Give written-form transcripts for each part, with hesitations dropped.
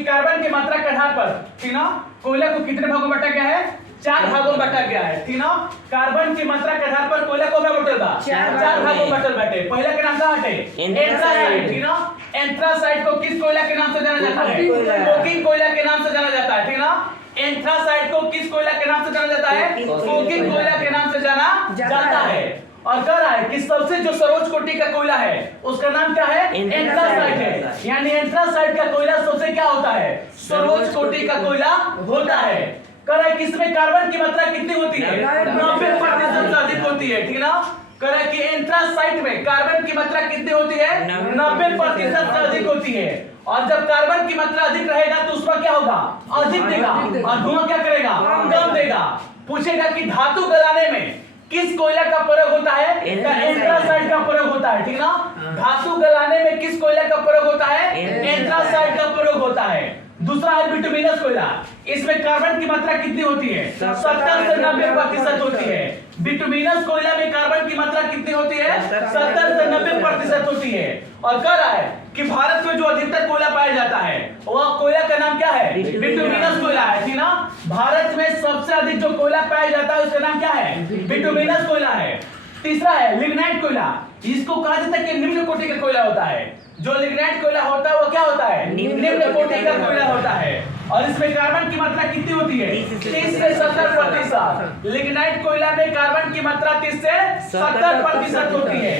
कि कार्बन की मात्रा के आधार पर, ठीक ना, कोयला को कितने भागों में बांटा गया है? 4 भागों में बांटा गया है, ठीक ना। कार्बन की मात्रा के आधार पर कोयला को बांटेगा 4 भागों में बांटे बैठे। पहला के नाम क्या हटे? एंथ्रासाइट, ठीक ना। एंथ्रासाइट को किस कोयला के नाम से जाना जाता है? कोकिंग कोयला के नाम से जाना जाता है, ठीक ना। एंथ्रासाइट को किस कोयला के नाम से जाना जाता है? कोकिंग कोयला के नाम से जाना जाता है। और कह रहा है कि सबसे जो सर्वोच्च कोटि का कोयला है उसका नाम क्या है? एंथ्रासाइट है। यानी एंथ्रासाइट का कोयला सबसे क्या होता है? सर्वोच्च कोटि का कोयला होता है। कह रहा है कि इसमें कार्बन की मात्रा कितनी होती है? 90% से अधिक होती है, ठीक ना। कह रहा है कि एंथ्रासाइट में कार्बन की मात्रा कितनी होती है? 90% से अधिक होती है। और जब कार्बन की मात्रा अधिक रहेगा तो उसका क्या होगा? अधिक देगा। और धुआं क्या करेगा? कम देगा। पूछेगा कि धातु गलाने में किस कोयला का प्रयोग होता है? एंथ्रासाइट का प्रयोग होता है, ठीक ना। धातु गलाने में किस कोयला का प्रयोग होता है? एंथ्रासाइट का प्रयोग होता है। दूसरा है बिटुमिनस कोयला। इसमें कार्बन की मात्रा कितनी होती है? 70 से 90% होती है। बिटुमिनस कोयला में कार्बन की मात्रा कितनी होती है? 70 से 90% होती है। और कह रहा है कि भारत में जो अधिकतर कोयला पाया जाता है वह कोयला का नाम क्या है? बिटुमिनस कोयला है, ठीक ना। भारत में सबसे अधिक जो कोयला पाया जाता है उसका नाम क्या है? बिटुमिनस कोयला है। तीसरा है लिग्नाइट कोयला। इसको कहा जाता है कि निम्न कोटि का कोयला होता है। जो लिग्नाइट कोयला होता है वो क्या होता है? निम्न कोटि का कोयला होता है। और इसमें कार्बन की मात्रा कितनी होती है? 30 से 70%। लिग्नाइट कोयला में कार्बन की मात्रा 30 से 70% होती है।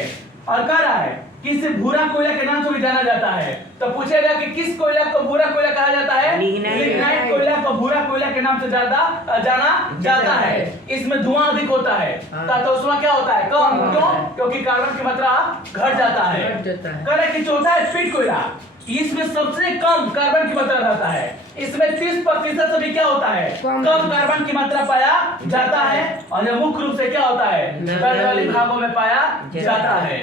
और कह रहा है कि इसे भूरा कोयला के नाम से भी जाना जाता है। तो पूछेगा कि किस कोयला को भूरा कोयला कहा जाता है? लिग्नाइट कोयला को भूरा कोयला के नाम से जाना जाता है। इसमें धुआं अधिक होता है तो उसमें क्या होता है? कम। क्यों? क्योंकि कार्बन की मात्रा घट जाता है। कह रहे कि चौथा है पीट कोयला। इसमें सबसे कम कार्बन की मात्रा रहता है। इसमें 30% से भी क्या होता है? कम कार्बन की मात्रा पाया जाता है। और यह मुख्य रूप से क्या होता है? पेट्रोलियम भागों में पाया जाता है।